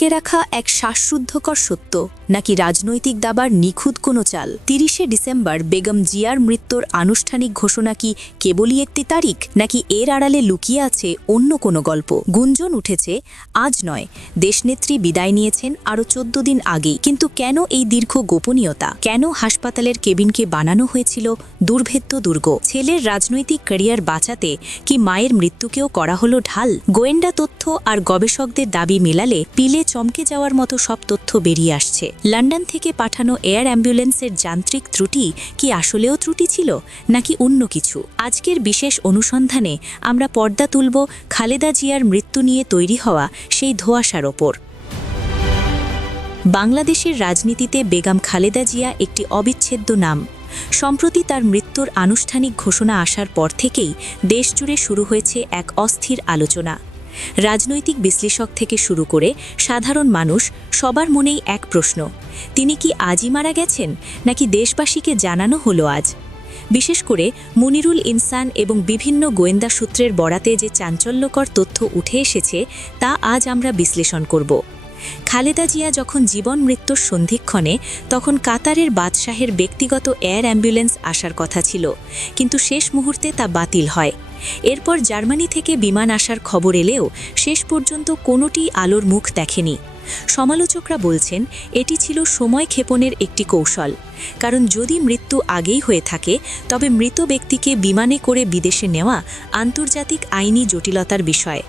ঢেকে রাখা এক শ্বাসরুদ্ধকর সত্য, নাকি রাজনৈতিক দাবার নিখুঁত কোনো চাল? ৩০শে ডিসেম্বর বেগম জিয়ার মৃত্যুর আনুষ্ঠানিক ঘোষণা কি কেবলই একটি তারিখ, নাকি এর আড়ালে লুকিয়ে আছে অন্য কোনো গল্প? গুঞ্জন উঠেছে আজ নয়, দেশনেত্রী বিদায় নিয়েছেন আরও ১৪ দিন আগেই। কিন্তু কেন এই দীর্ঘ গোপনীয়তা? কেন হাসপাতালের কেবিনকে বানানো হয়েছিল দুর্ভেদ্য দুর্গ? ছেলের রাজনৈতিক ক্যারিয়ার বাঁচাতে কি মায়ের মৃত্যুকেও করা হলো ঢাল? গোয়েন্দা তথ্য আর গবেষকদের দাবি মেলালে পিলে চমকে যাওয়ার মতো সব তথ্য বেরিয়ে আসছে। লন্ডন থেকে পাঠানো এয়ার অ্যাম্বুলেন্সের যান্ত্রিক ত্রুটি কি আসলেও ত্রুটি ছিল, নাকি অন্য কিছু? আজকের বিশেষ অনুসন্ধানে আমরা পর্দা তুলব খালেদা জিয়ার মৃত্যু নিয়ে তৈরি হওয়া সেই ধোঁয়াশার ওপর। বাংলাদেশের রাজনীতিতে বেগম খালেদা জিয়া একটি অবিচ্ছেদ্য নাম। সম্প্রতি তার মৃত্যুর আনুষ্ঠানিক ঘোষণা আসার পর থেকেই দেশজুড়ে শুরু হয়েছে এক অস্থির আলোচনা। রাজনৈতিক বিশ্লেষক থেকে শুরু করে সাধারণ মানুষ সবার মনেই এক প্রশ্ন: তিনি কি আজই মারা গেছেন, নাকি দেশবাসীকে জানানো হলো আজ? বিশেষ করে মুনিরুল ইনসান এবং বিভিন্ন গোয়েন্দা সূত্রের বরাতে যে চাঞ্চল্যকর তথ্য উঠে এসেছে তা আজ আমরা বিশ্লেষণ করব। খালেদা জিয়া যখন জীবন মৃত্যুর সন্ধিক্ষণে, তখন কাতারের বাদশাহের ব্যক্তিগত এয়ার অ্যাম্বুলেন্স আসার কথা ছিল, কিন্তু শেষ মুহূর্তে তা বাতিল হয়। এরপর জার্মানি থেকে বিমান আসার খবর এলেও শেষ পর্যন্ত কোনোটি আলোর মুখ দেখেনি। সমালোচকরা বলছেন এটি ছিল সময় ক্ষেপণের একটি কৌশল, কারণ যদি মৃত্যু আগেই হয়ে থাকে তবে মৃত ব্যক্তিকে বিমানে করে বিদেশে নেওয়া আন্তর্জাতিক আইনি জটিলতার বিষয়।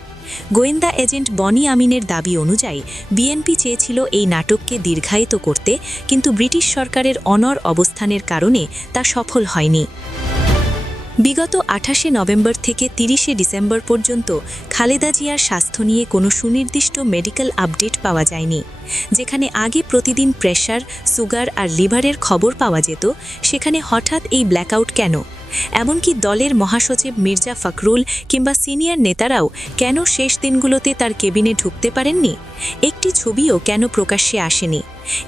গোয়েন্দা এজেন্ট বনি আমিনের দাবি অনুযায়ী বিএনপি চেয়েছিল এই নাটককে দীর্ঘায়িত করতে, কিন্তু ব্রিটিশ সরকারের অনড় অবস্থানের কারণে তা সফল হয়নি। বিগত ২৮শে নভেম্বর থেকে ৩০শে ডিসেম্বর পর্যন্ত খালেদা জিয়ার স্বাস্থ্য নিয়ে কোনো সুনির্দিষ্ট মেডিকেল আপডেট পাওয়া যায়নি। যেখানে আগে প্রতিদিন প্রেশার, সুগার আর লিভারের খবর পাওয়া যেত, সেখানে হঠাৎ এই ব্ল্যাকআউট কেন? এমনকি দলের মহাসচিব মির্জা ফখরুল কিংবা সিনিয়র নেতারাও কেন শেষ দিনগুলোতে তার কেবিনে ঢুকতে পারেননি? একটি ছবিও কেন প্রকাশ্যে আসেনি?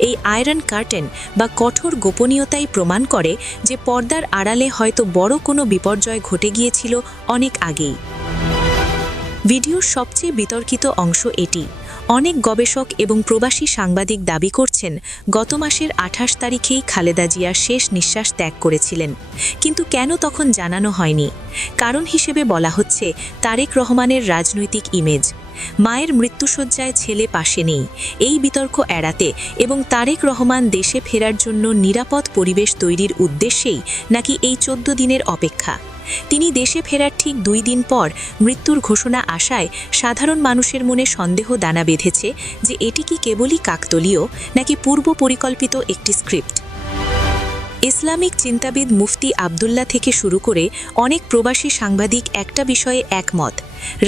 এই আয়রন কার্টেন বা কঠোর গোপনীয়তাই প্রমাণ করে যে পর্দার আড়ালে হয়তো বড় কোনো বিপর্যয় ঘটে গিয়েছিল অনেক আগেই। ভিডিওর সবচেয়ে বিতর্কিত অংশ এটি। অনেক গবেষক এবং প্রবাসী সাংবাদিক দাবি করছেন গত মাসের ২৮ তারিখেই খালেদা জিয়া শেষ নিঃশ্বাস ত্যাগ করেছিলেন, কিন্তু কেন তখন জানানো হয়নি? কারণ হিসেবে বলা হচ্ছে তারেক রহমানের রাজনৈতিক ইমেজ। মায়ের মৃত্যুশয্যায় ছেলে পাশে নেই, এই বিতর্ক এড়াতে এবং তারেক রহমান দেশে ফেরার জন্য নিরাপদ পরিবেশ তৈরির উদ্দেশ্যেই নাকি এই ১৪ দিনের অপেক্ষা? তিনি দেশে ফেরার ঠিক ২ দিন পর মৃত্যুর ঘোষণা আসায় সাধারণ মানুষের মনে সন্দেহ দানা বেঁধেছে যে এটি কি কেবলই কাকতলীয়, নাকি পূর্ব পরিকল্পিত একটি স্ক্রিপ্ট। ইসলামিক চিন্তাবিদ মুফতি আবদুল্লাহ থেকে শুরু করে অনেক প্রবাসী সাংবাদিক একটা বিষয়ে একমত: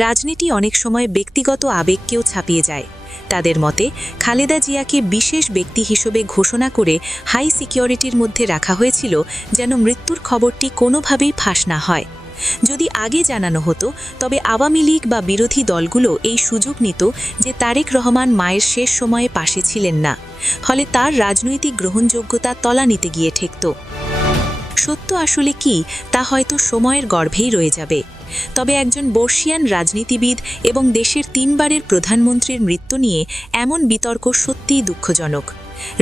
রাজনীতি অনেক সময় ব্যক্তিগত আবেগকেও ছাপিয়ে যায়। তাদের মতে খালেদা জিয়াকে বিশেষ ব্যক্তি হিসেবে ঘোষণা করে হাই সিকিউরিটির মধ্যে রাখা হয়েছিল, যেন মৃত্যুর খবরটি কোনোভাবেই ফাঁস না হয়। যদি আগে জানানো হতো তবে আওয়ামী লীগ বা বিরোধী দলগুলো এই সুযোগ নিত যে তারেক রহমান মায়ের শেষ সময়ে পাশে ছিলেন না, ফলে তার রাজনৈতিক গ্রহণযোগ্যতা তলানিতে গিয়ে ঠেকত। সত্য আসলে কি তা হয়তো সময়ের গর্ভেই রয়ে যাবে। তবে একজন বর্ষিয়ান রাজনীতিবিদ এবং দেশের ৩ বারের প্রধানমন্ত্রীর মৃত্যু নিয়ে এমন বিতর্ক সত্যিই দুঃখজনক।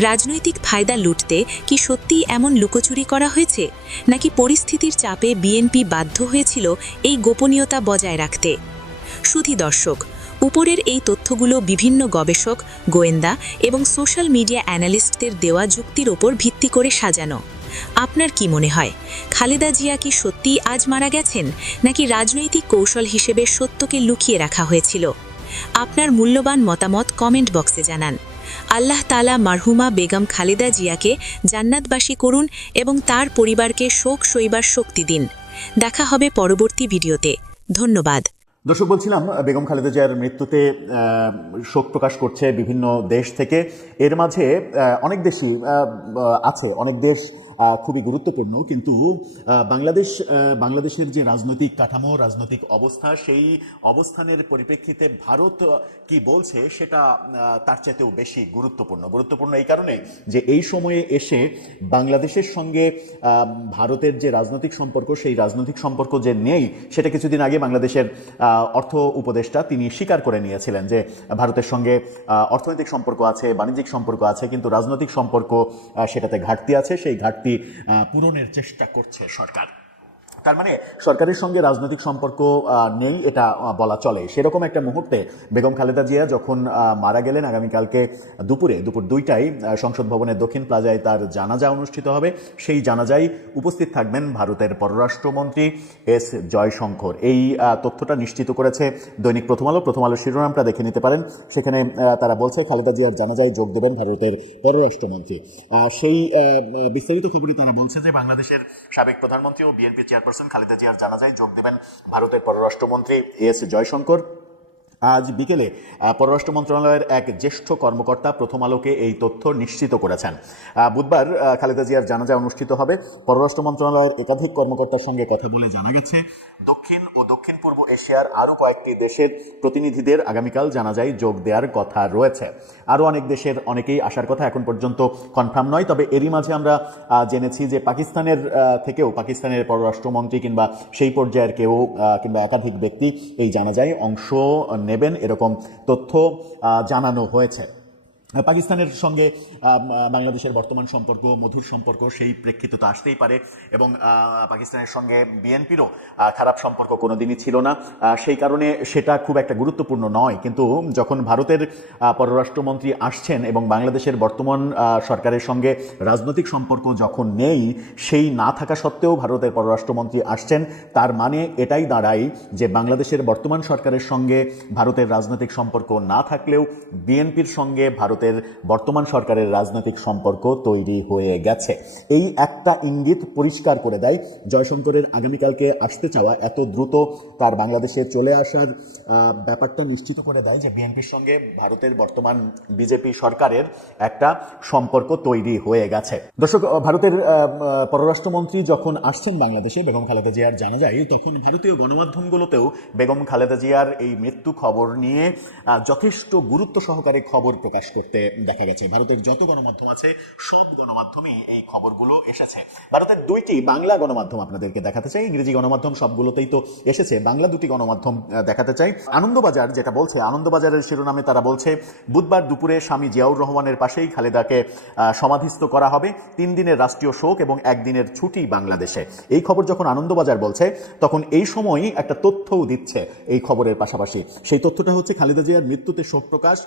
রাজনৈতিক ফায়দা লুটতে কি সত্যিই এমন লুকোচুরি করা হয়েছে, নাকি পরিস্থিতির চাপে বিএনপি বাধ্য হয়েছিল এই গোপনীয়তা বজায় রাখতে? সুধী দর্শক, উপরের এই তথ্যগুলো বিভিন্ন গবেষক, গোয়েন্দা এবং সোশ্যাল মিডিয়া অ্যানালিস্টদের দেওয়া যুক্তির ওপর ভিত্তি করে সাজানো। আপনার কি মনে হয়, খালেদা জিয়া কি সত্যিই আজ মারা গেছেন, নাকি রাজনৈতিক কৌশল হিসেবে সত্যকে লুকিয়ে রাখা হয়েছিল? আপনার মূল্যবান মতামত কমেন্ট বক্সে জানান। আল্লাহ তাআলা মারহুমা বেগম খালেদা জিয়াকে জান্নাতবাসী করুন এবং তার পরিবারকে শোক সইবার শক্তি দিন। দেখা হবে পরবর্তী ভিডিওতে। ধন্যবাদ। দর্শক, বলছিলাম বেগম খালেদা জিয়ার মৃত্যুতে শোক প্রকাশ করছে বিভিন্ন দেশ থেকে। এর মাঝে অনেক দেশই আছে, অনেক দেশ খুবই গুরুত্বপূর্ণ, কিন্তু বাংলাদেশের যে রাজনৈতিক কাঠামো, রাজনৈতিক অবস্থা, সেই অবস্থানের পরিপ্রেক্ষিতে ভারত কি বলছে সেটা তার চাইতেও বেশি গুরুত্বপূর্ণ এই কারণে যে এই সময়ে এসে বাংলাদেশের সঙ্গে ভারতের যে রাজনৈতিক সম্পর্ক, সেই রাজনৈতিক সম্পর্ক যে নেই সেটা কিছুদিন আগে বাংলাদেশের অর্থ উপদেষ্টা তিনি স্বীকার করে নিয়েছিলেন যে ভারতের সঙ্গে অর্থনৈতিক সম্পর্ক আছে, বাণিজ্যিক সম্পর্ক আছে, কিন্তু রাজনৈতিক সম্পর্ক সেটাতে ঘাটতি আছে, সেই ঘাটতি পূরণের চেষ্টা করছে সরকার। তার মানে সরকারের সঙ্গে রাজনৈতিক সম্পর্ক নেই এটা বলা চলে। সেরকম একটা মুহূর্তে বেগম খালেদা জিয়া যখন মারা গেলেন, আগামীকালকে দুপুর 2টায় সংসদ ভবনের দক্ষিণ প্লাজায় তার জানাজা অনুষ্ঠিত হবে। সেই জানাজায় উপস্থিত থাকবেন ভারতের পররাষ্ট্রমন্ত্রী এস জয়শঙ্কর। এই তথ্যটা নিশ্চিত করেছে দৈনিক প্রথম আলো শিরোনামটা দেখে নিতে পারেন। সেখানে তারা বলছে খালেদা জিয়ার জানাজায় যোগ দেবেন ভারতের পররাষ্ট্রমন্ত্রী। সেই বিস্তারিত খবরে তারা বলছে যে বাংলাদেশের সাবেক প্রধানমন্ত্রী ও বিএনপি চেয়ারপারসন খালেদা জিয়ার জানাজায় যোগ দেবেন ভারতের পররাষ্ট্রমন্ত্রী এস জয়শঙ্কর। আজ বিকেলে পররাষ্ট্র মন্ত্রণালয়ের এক জ্যেষ্ঠ কর্মকর্তা প্রথম আলোকে এই তথ্য নিশ্চিত করেছেন। বুধবার খালেদা জিয়ার জানাজা অনুষ্ঠিত হবে। পররাষ্ট্র মন্ত্রণালয়ের একাধিক কর্মকর্তার সঙ্গে কথা বলে জানা গেছে দক্ষিণ ও দক্ষিণ পূর্ব এশিয়ার আরও কয়েকটি দেশের প্রতিনিধিদের আগামীকাল জানাজায় যোগ দেওয়ার কথা রয়েছে। আরও অনেক দেশের অনেকেই আসার কথা, এখন পর্যন্ত কনফার্ম নয়। তবে এরই মাঝে আমরা জেনেছি যে পাকিস্তানের পররাষ্ট্রমন্ত্রী কিংবা সেই পর্যায়ের কেউ কিংবা একাধিক ব্যক্তি এই জানাজায় অংশ নেবেন, এরকম তথ্য জানানো হয়েছে। পাকিস্তানের সঙ্গে বাংলাদেশের বর্তমান সম্পর্ক মধুর সম্পর্ক, সেই প্রেক্ষিত তো আসতেই পারে, এবং পাকিস্তানের সঙ্গে বিএনপিরও খারাপ সম্পর্ক কোনোদিনই ছিল না, সেই কারণে সেটা খুব একটা গুরুত্বপূর্ণ নয়। কিন্তু যখন ভারতের পররাষ্ট্রমন্ত্রী আসছেন এবং বাংলাদেশের বর্তমান সরকারের সঙ্গে রাজনৈতিক সম্পর্ক যখন নেই, সেই না থাকা সত্ত্বেও ভারতের পররাষ্ট্রমন্ত্রী আসছেন, তার মানে এটাই দাঁড়ায় যে বাংলাদেশের বর্তমান সরকারের সঙ্গে ভারতের রাজনৈতিক সম্পর্ক না থাকলেও বিএনপির সঙ্গে ভারতের বর্তমান সরকারের রাজনৈতিক সম্পর্ক তৈরি হয়ে গেছে। এই একটা ইঙ্গিত পরিষ্কার করে দেয় জয়শঙ্করের আগামীকালকে আসতে চাওয়া, এত দ্রুত তার বাংলাদেশে চলে আসার ব্যাপারটা নিশ্চিত করে দেয় যে বিএনপির সঙ্গে ভারতের বর্তমান বিজেপি সরকারের একটা সম্পর্ক তৈরি হয়ে গেছে। দর্শক, ভারতের পররাষ্ট্রমন্ত্রী যখন আসছেন বাংলাদেশে বেগম খালেদা জিয়ার জানাজায়, তখন ভারতীয় গণমাধ্যমগুলোতেও বেগম খালেদা জিয়ার এই মৃত্যু খবর নিয়ে যথেষ্ট গুরুত্ব সহকারে খবর প্রকাশ করতে দেখা গেছে। ভারতের যত গণমাধ্যম আছে সব গণমাধ্যমেই এই খবরগুলো এসেছে। ভারতের 2টি বাংলা গণমাধ্যম আপনাদেরকে দেখাতে চাই, ইংরেজি গণমাধ্যম সবগুলোতেই তো এসেছে, বাংলা 2টি গণমাধ্যম দেখাতে চাই। আনন্দবাজার যেটা বলছে, আনন্দবাজারের শিরোনামে তারা বলছে বুধবার দুপুরে স্বামী জিয়াউর রহমানের পাশেই খালেদাকে সমাধিস্থ করা হবে, 3 দিনের রাষ্ট্রীয় শোক এবং 1 দিনের ছুটি বাংলাদেশে। এই খবর যখন আনন্দবাজার বলছে, তখন এই সময়ই একটা তথ্যও দিচ্ছে এই খবরের পাশাপাশি। সেই তথ্যটা হচ্ছে খালেদা জিয়ার মৃত্যুতে শোক প্রকাশ,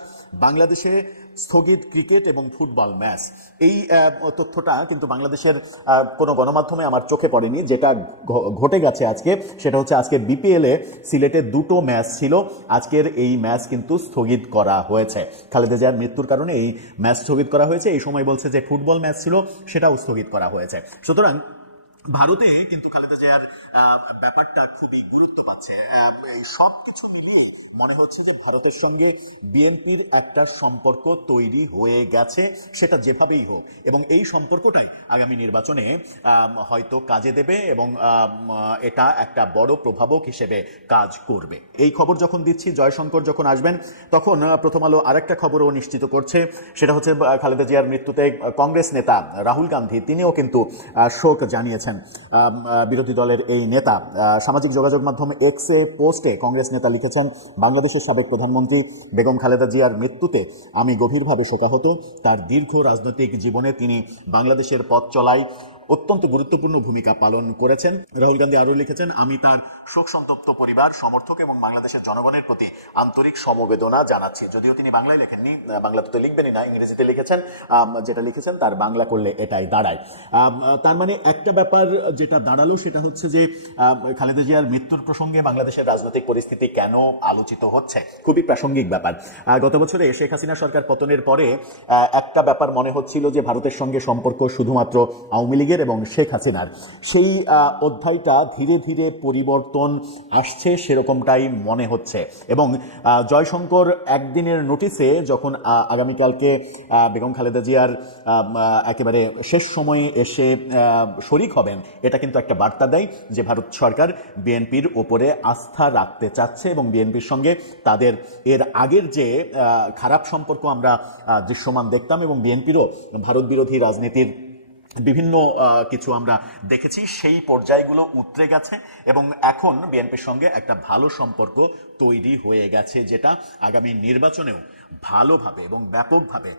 বাংলাদেশে স্থগিত ক্রিকেট এবং ফুটবল ম্যাচ। এই তথ্যটা কিন্তু বাংলাদেশের কোনো গণমাধ্যমে আমার চোখে পড়েনি। যেটা ঘটে গেছে আজকে, সেটা হচ্ছে আজকে বিপিএলে সিলেটে 2টো ম্যাচ ছিল, আজকের এই ম্যাচ কিন্তু স্থগিত করা হয়েছে। খালেদা জিয়ার মৃত্যুর কারণে এই ম্যাচ স্থগিত করা হয়েছে। এই সময় বলছে যে ফুটবল ম্যাচ ছিল, সেটাও স্থগিত করা হয়েছে। সুতরাং ভারতে কিন্তু খালেদা জিয়ার ব্যাপারটা খুবই গুরুত্ব পাচ্ছে। এই সব কিছু মিলিয়ে মনে হচ্ছে যে ভারতের সঙ্গে বিএনপির একটা সম্পর্ক তৈরি হয়ে গেছে, সেটা যেভাবেই হোক, এবং এই সম্পর্কটাই আগামী নির্বাচনে হয়তো কাজে দেবে এবং এটা একটা বড় প্রভাবক হিসেবে কাজ করবে। এই খবর যখন দিচ্ছি, জয়শঙ্কর যখন আসবেন, তখন প্রথম আলো আরেকটা খবরও নিশ্চিত করছে, সেটা হচ্ছে খালেদা জিয়ার মৃত্যুতে কংগ্রেস নেতা রাহুল গান্ধী তিনিও কিন্তু শোক জানিয়েছেন। বিরোধী দলের এই নেতা সামাজিক যোগাযোগ মাধ্যম এক্সে পোস্টে কংগ্রেস নেতা লিখেছেন, বাংলাদেশের সাবেক প্রধানমন্ত্রী বেগম খালেদা জিয়ার মৃত্যুতে আমি গভীরভাবে শোকাহত। তার দীর্ঘ রাজনৈতিক জীবনে তিনি বাংলাদেশের পথ চলায় অত্যন্ত গুরুত্বপূর্ণ ভূমিকা পালন করেছেন। রাহুল গান্ধী আরও লিখেছেন, আমি তার শোক সন্তপ্ত পরিবার, সমর্থক এবং বাংলাদেশের জনগণের প্রতি আন্তরিক সমবেদনা জানাচ্ছি। যদিও তিনি বাংলায় লেখেননি, বাংলাতে তো লিখবেনই না, ইংরেজিতে লিখেছেন। যেটা লিখেছেন তার বাংলা করলে এটাই দাঁড়ায়। তার মানে একটা ব্যাপার যেটা দাঁড়ালো সেটা হচ্ছে যে খালেদা জিয়ার মৃত্যুর প্রসঙ্গে বাংলাদেশের রাজনৈতিক পরিস্থিতি কেন আলোচিত হচ্ছে, খুবই প্রাসঙ্গিক ব্যাপার। গত বছরে শেখ হাসিনা সরকার পতনের পরে একটা ব্যাপার মনে হচ্ছিল যে ভারতের সঙ্গে সম্পর্ক শুধুমাত্র আওয়ামী লীগের লীগের এবং শেখ হাসিনার, সেই অধ্যায়টা ধীরে ধীরে পরিবর্তন আসছে সেরকমটাই মনে হচ্ছে। এবং জয়শঙ্কর একদিনের নোটিসে যখন আগামীকালকে বেগম খালেদা জিয়ার একেবারে শেষ সময়ে এসে শরিক হবেন, এটা কিন্তু একটা বার্তা দেয় যে ভারত সরকার বিএনপির ওপরে আস্থা রাখতে চাচ্ছে এবং বিএনপির সঙ্গে তাদের এর আগের যে খারাপ সম্পর্ক আমরা দৃশ্যমান দেখতাম এবং বিএনপিরও ভারত বিরোধী রাজনীতির বিভিন্ন কিছু আমরা দেখেছি, সেই পর্যায়গুলো উতরে গেছে এবং এখন বিএনপির সঙ্গে একটা ভালো সম্পর্ক তৈরি হয়ে গেছে, যেটা আগামী নির্বাচনেও ভালোভাবে এবং ব্যাপকভাবে